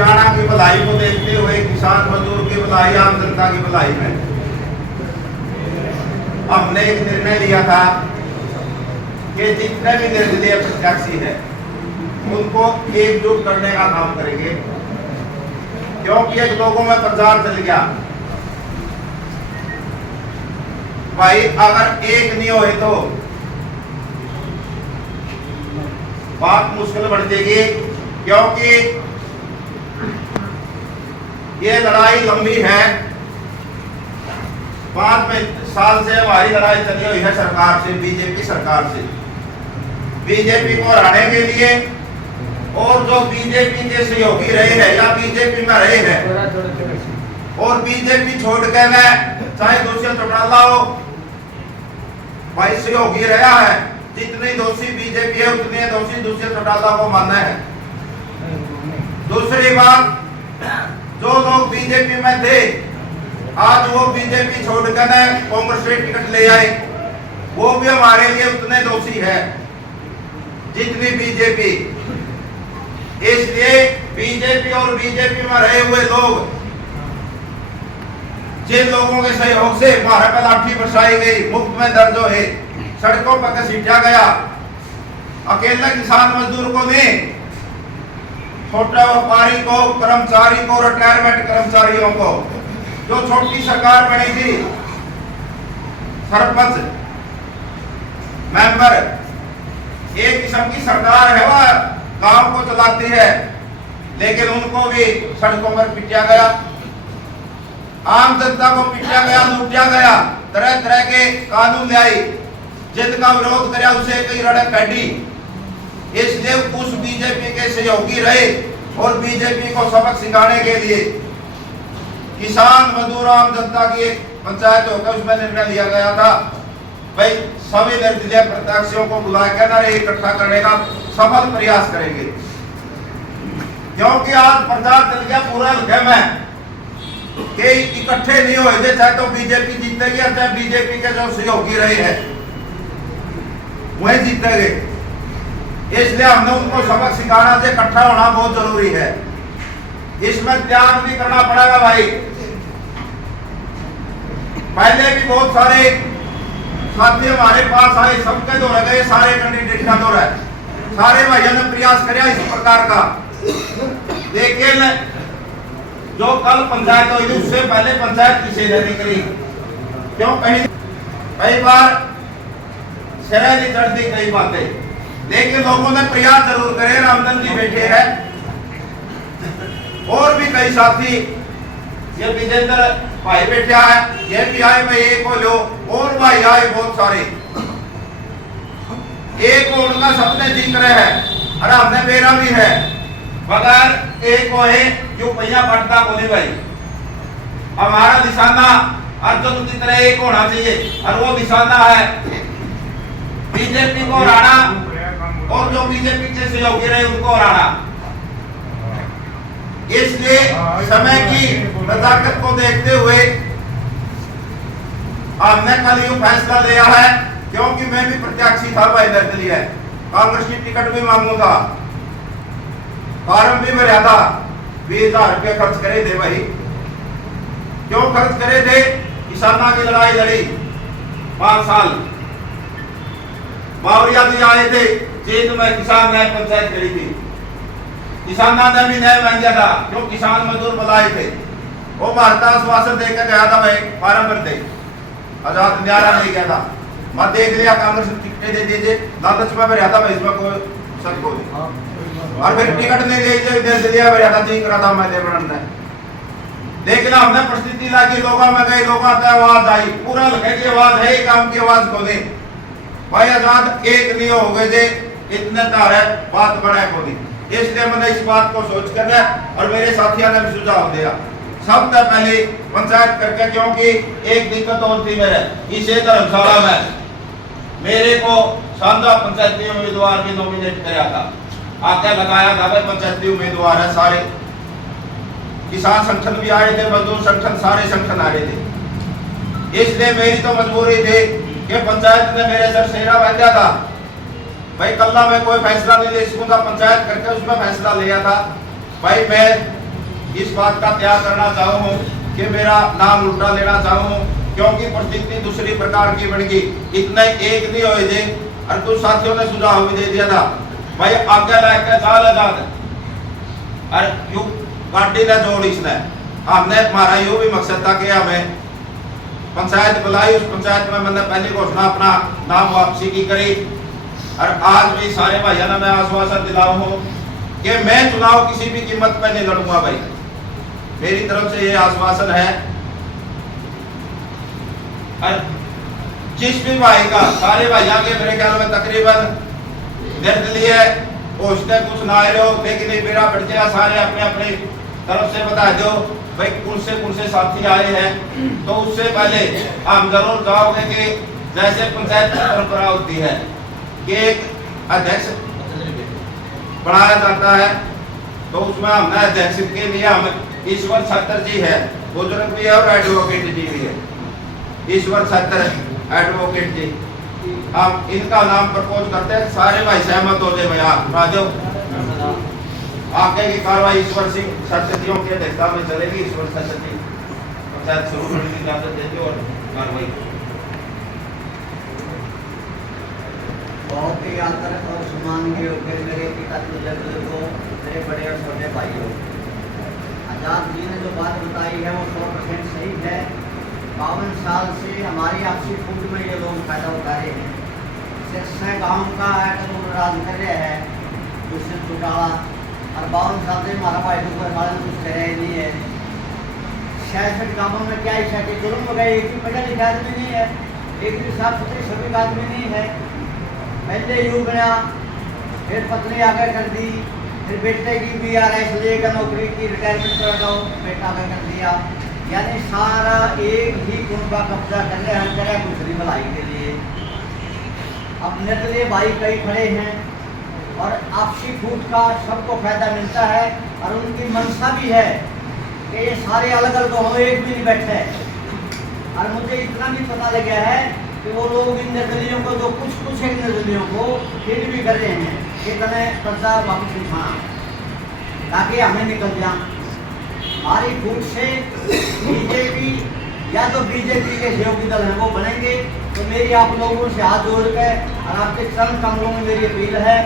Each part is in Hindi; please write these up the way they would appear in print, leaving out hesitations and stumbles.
सियाणा की भलाई को देखते हुए किसान मजदूर की भलाई, आम जनता की भलाई में हमने एक निर्णय लिया था कि जितने भी निर्दलीय प्रत्याशी है उनको एकजुट करने का काम करेंगे, क्योंकि एक लोगों में प्रचार चल गया भाई अगर एक नहीं होए तो बात मुश्किल बढ़ जाएगी, क्योंकि ये लड़ाई लंबी है। 5 साल से हमारी लड़ाई चली हुई है सरकार से, बीजेपी सरकार से, बीजेपी को हराने के लिए। और जो बीजेपी के सहयोगी रहे हैं या बीजेपी में रहे हैं और बीजेपी छोड़ के मैं चाहे दुष्यंत चौटाला हो भाई सहयोगी रहा है, जितने दोषी बीजेपी है उतने दोषी दुष्यंत चौटाला को मानना है। दूसरी बात, जो लोग बीजेपी में थे आज वो बीजेपी छोड़कर कांग्रेस से टिकट ले आए, वो भी हमारे लिए उतने दोषी है जितनी बीजेपी। इसलिए बीजेपी और बीजेपी में रहे हुए लोग, जिन लोगों के सहयोग से हमारे पर लाठी बरसाई गई, मुफ्त में दर्ज है, सड़कों पर घसीटा गया, अकेले किसान मजदूर को नहीं, छोटे व्यापारी को, कर्मचारी को, रिटायरमेंट कर्मचारियों को, जो छोटी सरकार बनी थी, सरपंच मेंबर, एक किस्म की सरकार है वह गांव को चलाती है, लेकिन उनको भी सड़कों पर पिटा गया, आम जनता को पिटा गया, लूटा गया, तरह तरह के कानून ले आई, जिनका विरोध कराया उसे कई रड़क काटी। इसलिए उस बीजेपी के सहयोगी रहे और बीजेपी को सबक सिखाने के लिए किसान मजदूर आम जनता की एक पंचायत होकर उसमें निर्णय लिया गया था भाई सभी निर्दलीय प्रत्याशियों को बुलाकर इकट्ठा करने का सफल प्रयास करेंगे, क्योंकि आज प्रचार चल गया पूरा हल्के में कि इकट्ठे नहीं हुए थे, चाहे तो बीजेपी जीतेगी चाहे बीजेपी के जो सहयोगी रहे हैं वही जीतेंगे। इसलिए हमने उनको सबक सिखाना से इकट्ठा होना बहुत जरूरी है। इसमें त्याग भी करना पड़ेगा भाई। पहले भी बहुत सारे साथी हमारे पास आए, सबके दौरा गए, सारे कैंडिडेट का दौरा है, सारे भाइयों ने प्रयास किया इस प्रकार का, लेकिन जो कल पंचायत हुई थी उससे पहले पंचायत किसी ने नहीं करी, क्यों कई बार शरह नहीं चढ़ती कई बातें, लेकिन लोगों ने प्रयास जरूर करे। रामधन जी बैठे हैं और भी कई साथी, ये विजेंद्र भाई बैठा है, ये भी आए भाई एक को लो, और भाई आए बहुत सारे, एक को उनका सपने जीत रहे हैं और हमने मेरा भी है, बगैर एक को है जो पहिया बढ़ता बोले भाई। हमारा निशाना अर्जुन की तरह एक होना चाहिए और वो निशाना है बीजेपी को हराना और जो बीजेपी के सहयोगी रहे उनको हराना। इसलिए समय की नजाकत को देखते हुए हमने कल ये फैसला लिया है, क्योंकि मैं भी प्रत्याशी था भाई निर्दलीय, कांग्रेस की टिकट भी मांगूंगा, फॉर्म भी भरा था, 20,000 रुपये खर्च करे थे भाई। क्यों खर्च करे थे? किसानों की लड़ाई लड़ी 5 साल, बावरिया भी आए थे, जीत में किसान न्याय पंचायत करी थी, किसानों ने भी न्याय मांग दिया था, जो किसान मजदूर बुलाए थे, वो भारत आश्वासन देकर गया था भाई फॉर्म भरते, आजाद न्यारा नहीं गया था, मैं देख लिया कांग्रेस टिकटें दे दीजिए, लालच में भरा था भाई, इसमें कोई शक हो नहीं, और फिर टिकट नहीं दे दिया भरा था, ठीक रहा था मैं देवरन ने। लेकिन हमने परिस्थिति लागी, लोगों में गई, लोगों से आवाज आई, पूरा लगे की आवाज है, काम की आवाज को दे भाई, आजाद एक नहीं हो गए थे, इतने तार है, बात बड़ा को दी। इसलिए मैंने इस बात को सोच कर और मेरे साथियों ने भी सुझाव दिया, सबसे पहले पंचायत करके, क्योंकि एक दिक्कत और थी मेरे इसे धर्मशाला में, मेरे को शानदार पंचायती उम्मीदवार भी नॉमिनेट कराया था, आगे लगाया था भाई पंचायती उम्मीदवार है, सारे किसान संगठन भी आए थे, मजदूर संगठन, सारे संगठन आ रहे थे। इसलिए मेरी तो मजबूरी थी कि पंचायत ने मेरे सर सेरा बांधा था भाई, कल्ला मैं कोई फैसला नहीं ले सकूंगा, पंचायत करके उसमें फैसला लिया था भाई, मैं इस बात का त्याग करना चाहूँ कि मेरा नाम उल्टा लेना चाहूँ, क्योंकि परिस्थिति दूसरी प्रकार की बन गई। इतने एक नहीं हुए थे और कुछ साथियों ने सुझाव भी दे दिया था भाई आगे लेकर चाल आजाद और यू गाड़ी ने जोड़ इसने। हमने हमारा यो भी मकसद था कि हमें पंचायत बुलाई, उस पंचायत में मैंने पहली घोषणा अपना नाम वापसी की करी और आज भी सारे भाइयों ने मैं आश्वासन दिलाऊं हूं कि मैं चुनाव किसी भी कीमत पर नहीं लड़ूंगा भाई। मेरी तरफ से ये आश्वासन है और जिस भी भाई का, सारे भाइयों के मेरे ख्याल में तकरीबन निर्दलीय पोस्टे कुछ ना आए लोग, लेकिन ये मेरा बढ़िया सारे अपने अपने तरफ से बता दो भाई कौन से साथी आए हैं। तो उससे पहले हम जरूर चाहोगे कि जैसे पंचायत की परंपरा होती है कि एक अध्यक्ष बनाया जाता है, तो उसमें हमने अध्यक्ष के लिए हम ईश्वर छत्तर जी है, बुजुर्ग भी है और एडवोकेट जी भी है। ईश्वर छत्तर एडवोकेट जी, हम इनका नाम प्रपोज करते हैं। सारे भाई सहमत हो जाए भैया राजो। आगे की कार्रवाई ईश्वर सिंह छत्तर के अध्यक्षता में चलेगी। ईश्वर छत्तर जी पंचायत शुरू करने की इजाजत देंगे और कार्रवाई बहुत ही आदर और सम्मान के योग्य मेरे पिता बुजुर्गों, मेरे बड़े और छोटे भाइयों, आजाद जी ने जो बात बताई है वो 100% सही है। 52 साल से हमारी आपसी फूट में ये लोग फायदा उठा रहे हैं। सिरसा गाँव का राज कर रहे हैं दूसरे चुटाला और 52 साल से हमारा भाई तो कोई हमारे कुछ कह रहे नहीं है। 66 गाँवों में क्या इच्छा के जुर्म हो गए, एक भी पढ़ा लिखा आदमी नहीं है, एक भी साफ सुथरी सभी आदमी नहीं है। पहले यूँ बना, फिर पत्नी आगे कर दी, फिर बेटे की भी RS लेकर नौकरी की रिटायरमेंट कर दो, बेटा आगे कर दिया। यानी सारा एक ही कुनबा कब्जा कर रहे हैं जगह दूसरी भलाई के लिए। अब निर्दलीय भाई कई खड़े हैं और आपसी फूट का सबको फायदा मिलता है और उनकी मंशा भी है कि ये सारे अलग अलग हो, एक भी नहीं बैठे। और मुझे इतना भी पता लगा है कि वो लोग इन निर्दलियों को जो कुछ एक निर्दलियों को फिर भी कर रहे हैं कि तने कर्जा वापस उठाना ताकि हमें निकल जाए। हमारी फूट से बीजेपी या तो बीजेपी के सहयोगी दल हैं वो बनेंगे। तो मेरी आप लोगों से हाथ जोड़ के और आपके चरण कमलों में मेरी अपील है,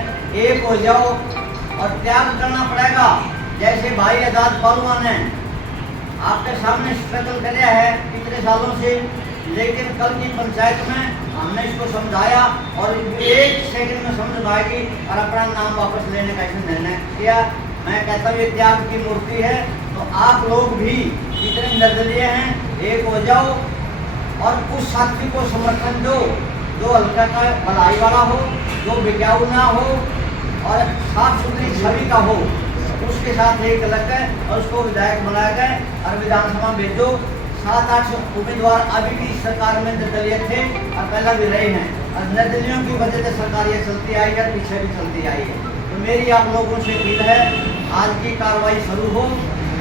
एक हो जाओ और त्याग करना पड़ेगा। जैसे भाई आजाद पहलवान ने आपके सामने स्ट्रगल किया है कितने सालों से, लेकिन कल की पंचायत में हमने इसको समझाया और 1 सेकंड में समझ पाएगी और अपना नाम वापस लेने का इसने निर्णय किया। मैं कहता हूँ ये त्याग की मूर्ति है। तो आप लोग भी जितने निर्दलीय हैं एक हो जाओ और उस साथी को समर्थन दो जो हल्का का भलाई वाला हो, जो बिकाऊ ना हो और साफ सुथरी छवि का हो, उसके साथ एक लग गए और उसको विधायक बनाया गए और विधानसभा भेजो। 7-8 उम्मीदवार अभी भी सरकार में निर्दलीय थे और पहला भी रहे हैं और निर्दलियों की वजह से सरकार ये चलती आई है, पीछे भी चलती आई है। तो मेरी आप लोगों से अपील है आज की कार्रवाई शुरू हो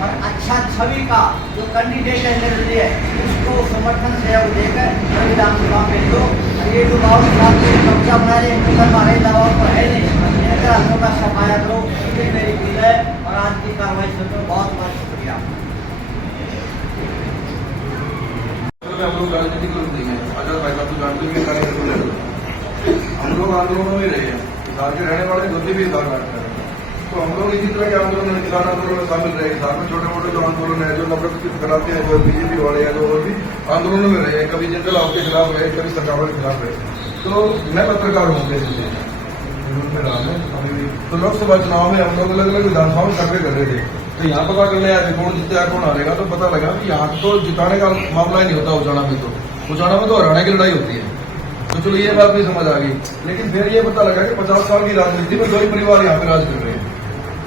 और अच्छा छवि का जो कैंडिडेट है निर्दलीय उसको समर्थन सहयोग देकर विधानसभा भेजो। और ये जो 52 साल से कब्जा बना रहे हमारे दबाव तो है नहीं, अगर हल्कों का सफाया करो, ये मेरी अपील है। और आज की कार्रवाई शुरू, बहुत बहुत शुक्रिया। हम लोग राजनीतिक लोग नहीं है, आजाद भाई का तो जानते हैं कार्यकर्ता हम लोग आंदोलनों में रहे हैं, हिसार के रहने वाले धोती भी हिसार काटते हैं। तो हम लोग इसी तरह के आंदोलन में, किसान आंदोलन में शामिल रहे। हिसार में छोटे मोटे जो आंदोलन है, जो नफरत फैलाते हैं, जो बीजेपी वाले हैं, जो और भी आंदोलनों में रहे हैं, कभी जिंदल हाउस के खिलाफ रहे, कभी सरकारों के खिलाफ रहे। तो मैं पत्रकार हूँ में रहा है अभी भी। तो लोकसभा चुनाव में हम लोग अलग अलग विधानसभाओं में सर्वे कर रहे थे। तो यहाँ पता करने आए थे कौन जीतेगा कौन हारेगा। तो पता लगा कि यहाँ तो जिताने का मामला ही नहीं होता। उजाना में तो हराने की लड़ाई होती है। तो चलो ये बात भी समझ आ गई। लेकिन फिर ये पता लगा कि 50 साल की राजनीति में 2 ही परिवार यहाँ पे राज कर रहे हैं।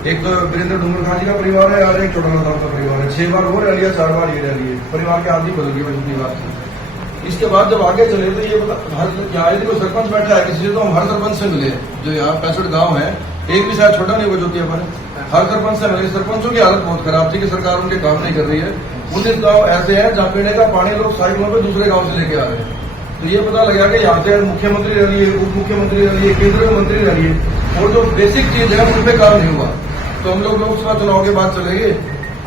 एक तो वीरेंद्र डूंगर खान जी का परिवार है और एक चौटाला साहब का परिवार है। 6 बार वो रह लिया, 4 बार ये रह लिए। परिवार के आदमी बदल गए पिछली बार से। इसके बाद जब आगे चले तो ये यहाँ यदि कोई सरपंच बैठा है किसी से, तो हम हर सरपंच से मिले जो यहाँ 65 गाँव है। एक भी शायद छोटा नहीं बचोती है हमारे, हर सरपंच से मिले। सरपंचों की हालत बहुत खराब थी कि सरकार उनके काम नहीं कर रही है। 19 गाँव ऐसे हैं जहाँ पीने का पानी लोग साइकिलों पर दूसरे गाँव से लेके आ रहे हैं। तो ये पता लगा कि यहाँ से मुख्यमंत्री रह लिए, उप मुख्यमंत्री रह लिए, केंद्रीय मंत्री रह लिए और जो बेसिक चीज है उन पर काम नहीं हुआ। तो हम लोग लोकसभा चुनाव के बाद चले गए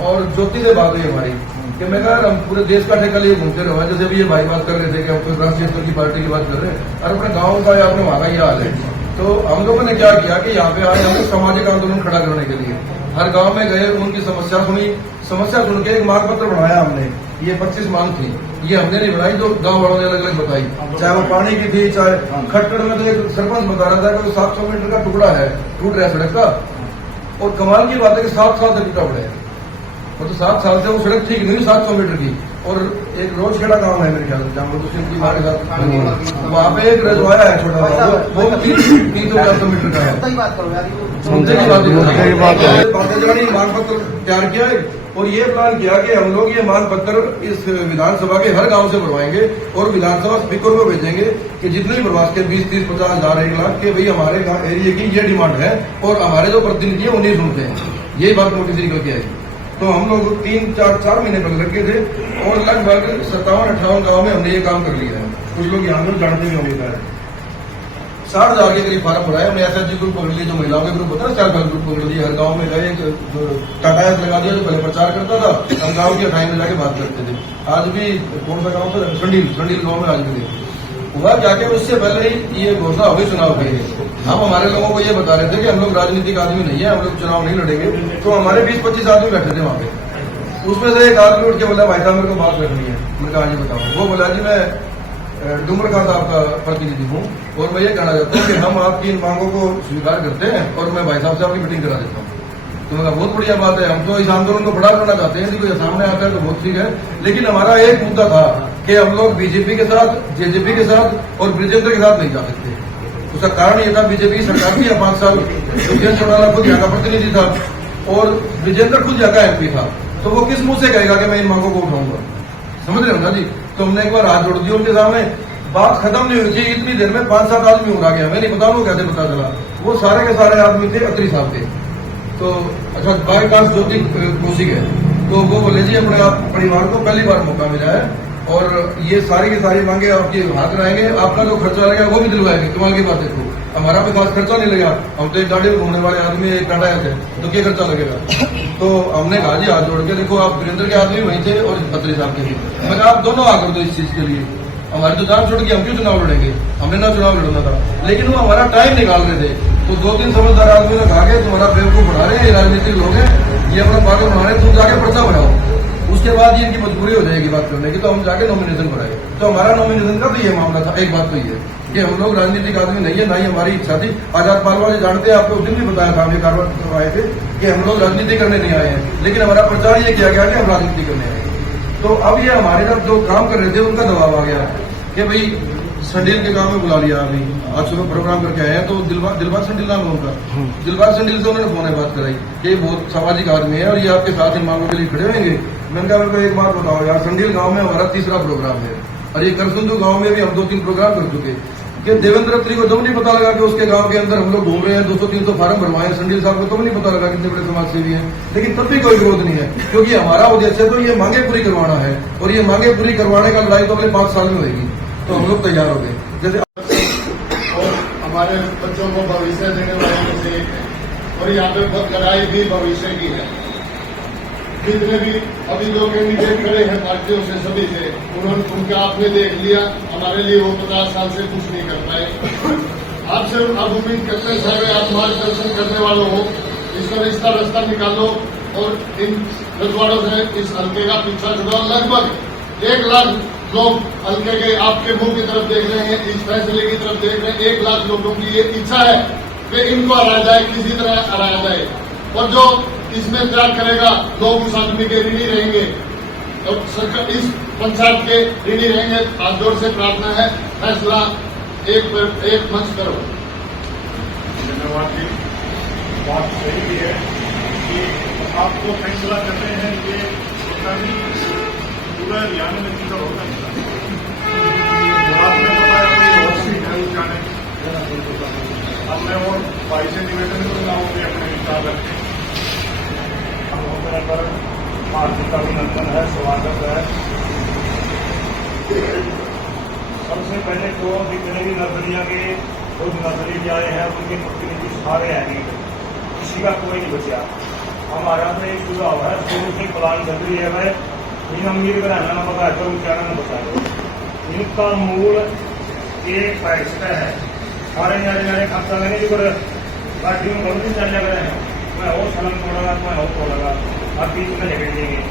और ज्योति से बात हुई हमारी कि मैं कहा हम पूरे देश का ठेका लिए घूमते रहो, जैसे अभी ये भाई बात कर रहे थे कि हम कोई राष्ट्रीय स्तर की पार्टी की बात कर रहे हैं और अपने गाँव का या अपने वहाँ का ये हाल है। तो हम लोगों ने क्या किया कि यहाँ पे आए हमें सामाजिक आंदोलन खड़ा करने के लिए हर गांव में गए, उनकी समस्या सुनी, समस्या सुन के एक मांग पत्र बनाया हमने। ये 25 मांग थी, ये हमने नहीं बनाई, तो गांव वालों ने अलग अलग बताई, चाहे वो पानी की थी, चाहे खट्टर में तो एक सरपंच बता रहा था कि 700 मीटर का टुकड़ा है, टूट रहा है सड़क का, और कमाल की बात है कि 7 साल से टूटा पड़ा है, और तो 7 साल से वो सड़क ठीक नहीं, 700 मीटर की। और एक रोज खेड़ा गाँव है मेरे ख्याल से, जहाँ दूसरी माँ के साथ वहाँ पे एक रजवाया है छोटा सा, वो 300-400 मीटर का है। बातें जानी मांग पत्र तैयार किया है और ये प्लान किया कि हम लोग ये मांग पत्र इस विधानसभा के हर गांव से भरवाएंगे और विधानसभा स्पीकर को भेजेंगे कि जितने भी प्रवास के 20-30-50 हजार 1 लाख के भाई हमारे एरिया की ये डिमांड है और हमारे जो प्रतिनिधि है उन्हीं सुनते हैं। यही बात मोटी सी निकल के आई। तो हम लोग 3-4 महीने पहले लगे थे और लगभग 57-58 गाँव में हमने ये काम कर लिया है। कुछ लोग यहाँ में जानते भी होंगे, 60,000 के करीब फार्म भरा है हमने। एसएचजी ग्रुप पकड़ लिया, जो महिलाओं के ग्रुप होता है सेल्फ हेल्प ग्रुप पकड़ लिया, हर गांव में गए, जो टाटा लगा दिया, जो पहले प्रचार करता था, हम गांव के टाइम में जाके बात करते थे। आज भी कौन सा गाँव था, संडील गाँव में आज भी हुआ जाके, उससे पहले ही ये घोषणा हो गई चुनाव के लिए। हम हमारे लोगों को ये बता रहे थे कि हम लोग राजनीतिक आदमी नहीं है, हम लोग चुनाव नहीं लड़ेंगे, तो हमारे 20-25 आदमी बैठे थे वहाँ पे। उसमें से एक आदमी उठ के बोला भाई साहब मेरे को बात करनी है। मैंने कहा जी बताओ। वो बोला जी मैं डुमर खान साहब का प्रतिनिधि हूँ और मैं ये कहना चाहता हूँ कि हम आपकी इन मांगों को स्वीकार करते हैं और मैं भाई साहब से आपकी मीटिंग करा देता हूँ। तो मैंने बहुत बढ़िया बात है, हम तो इस आंदोलन को बड़ा करना चाहते हैं, यदि कोई सामने आता है तो बहुत ठीक है। लेकिन हमारा एक मुद्दा था कि हम लोग बीजेपी के साथ, जेजेपी के साथ और ब्रिजेंद्र के साथ नहीं जा सकते। उसका कारण ये था, बीजेपी सरकार की 5 साल दुष्यंत चौटाला खुद यहाँ का प्रतिनिधि था और ब्रिजेंद्र खुद यहाँ का एमपी था, तो वो किस मुंह से कहेगा कि मैं इन मांगों को उठाऊंगा? समझ रहे हो ना जी? तो हमने एक बार हाथ जोड़ दिया उनके सामने, बात खत्म नहीं हुई थी, इतनी देर में 5-7 आदमी उड़ा गया, हमें नहीं पता वो कैसे पता चला। वो सारे के सारे आदमी थे अत्री साहब के, तो अच्छा बाईपास ज्योति कौशिक है, तो वो बोले जी अपने आप परिवार को पहली बार मौका मिला है और ये सारी की सारी मांगे आपके हाथ रहेंगे, आपका जो खर्चा लगेगा वो भी दिलवाएंगे। कमाल की बात है, तो हमारा पे खास खर्चा नहीं लगा, हम तो एक गाड़ी में घूमने वाले आदमी, एक टाटा थे, तो क्या खर्चा लगेगा? तो हमने कहा जी हाथ जोड़ के, देखो आप वीरेंद्र के आदमी वहीं थे और पत्री साहब के भी, मैंने आप दोनों आकर दो इस चीज के लिए, हमारी तो जान छोड़ के हम क्यों चुनाव लड़ेंगे? हमने ना चुनाव लड़ना था, लेकिन वो हमारा टाइम निकाल रहे थे। तो 2-3 समझदार आदमी ने कहा कि तुम्हारा बेवकूफ बढ़ा रहे हैं, ये राजनीतिक लोग हैं, ये अपना पागल बना रहे, तुम जाके पर्चा बनाओ। उसके बाद ये इनकी मजबूरी हो जाएगी बात करने की, तो हम जाके नॉमिनेशन कराए। तो हमारा नॉमिनेशन का तो ये मामला था। एक बात तो ये कि हम लोग राजनीतिक आदमी नहीं है, ना ही हमारी इच्छा थी। आजाद पाल वाले जानते हैं, आपको उस दिन भी बताया था, हम कार्रवाई करवाए थे कि हम लोग राजनीति करने नहीं आए हैं, लेकिन हमारा प्रचार ये किया गया कि हम राजनीति करने आए। तो अब ये हमारे साथ जो काम कर रहे थे उनका दबाव आ गया कि भाई संडील के गांव में बुला लिया, अभी आज सुबह प्रोग्राम करके आए हैं, तो दिलबाग संडील नाम है उनका, दिलबाग संडील से उन्होंने फोन बात कराई कि बहुत सामाजिक आदमी है और ये आपके साथ इन मांगों के लिए खड़े होंगे। मैंने कहा मेरे को एक बात बताओ यार, संडील गांव में हमारा 3रा प्रोग्राम है और ये करसुंदू गांव में भी हम 2-3 प्रोग्राम कर चुके कि देवेंद्र अत्री को तब नहीं पता लगा कि उसके गांव के अंदर हम लोग घूम रहे हैं, 200-300 फार्म भरवाए। संडील साहब को तब नहीं पता लगा कितने बड़े समाज सेवी हैं, लेकिन तब भी कोई विरोध नहीं है, क्योंकि हमारा उद्देश्य तो ये मांगे पूरी करवाना है और ये मांगे पूरी करवाने का लड़ाई तो अगले 5 साल में होगी। तो हम लोग तैयार हो गए। जैसे और हमारे बच्चों को भविष्य देने वाले से, और यहाँ पे लड़ाई भी भविष्य की है। जितने भी अभी जो कैंडिडेट खड़े हैं पार्टियों से, सभी से उनके आपने देख लिया, हमारे लिए वो 50 साल से कुछ नहीं कर पाए। आपसे आप उम्मीद करते हैं सारे आप मार्गदर्शन करने वालों हो, इसका रास्ता निकालो और इन रजवाड़ों से इस हल्के का पीछा छुड़ाओ। लगभग 1 लाख लोग हल्के के आपके मुंह की तरफ देख रहे हैं, इस फैसले की तरफ देख रहे हैं। 1 लाख लोगों की ये इच्छा है कि इनको हराया जाए, किसी तरह हराया जाए, और जो इसमें त्याग करेगा लोग उस आदमी के ऋणी रहेंगे और सरकार इस पंचायत के ऋणी रहेंगे। हाथ जोड़ से प्रार्थना है, फैसला एक मंच करो। धन्यवाद जी। बात सही भी है कि आपको फैसला करते हैं, ये सरकारी पूरा हरियाणा में जिक्र होता है। आपने बताया कोई और सीट है उस जाने की, अब मैं और भाई से निवेदन करूंगा वो भी अपने विचार रखें। पर हार्दिक अभिनंदन है, स्वागत है। सबसे पहले तो जितने भी नजरिया के खुद नजरी आए हैं उनके प्रतिनिधि सारे हैं, किसी का कोई नहीं बचा। हमारा तो एक सुझाव है, शुरू से प्लान चल रही है भाई, इन अमीर कराना ना पता है, उच्चारण न बता दो। इनका मूल एक पैसा है, सारे नारे खर्चा लेने की गाड़ी में गलती चल लग रहे हैं, मैं और सलन तोड़ागा, मैं और तोड़ागा, अब बीच में झगड़ देंगे।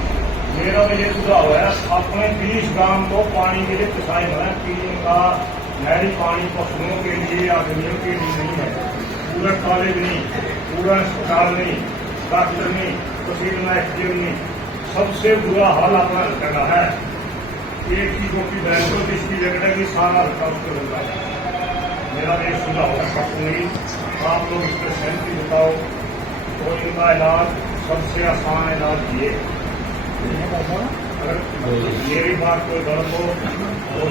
मेरा तो ये सुझाव है, अपने 20 गांव को पानी के लिए पिछाई बनाए, पीने का नहरी पानी पशुओं के लिए, आदमियों के लिए नहीं है। पूरा कॉलेज नहीं, पूरा अस्पताल नहीं, डॉक्टर नहीं, तहसील में एसडीएम नहीं, सबसे बुरा हाल अपना करना है। एक की रोटी बैंक को इसकी जगह की सारा रखा उसको होगा। मेरा एक सुझाव है, पर्सनली आप लोग इस पर सहमति बताओ, तो इनका इलाज सबसे आसान इलाज ये, अगर मेरी बात कोई गलत हो तो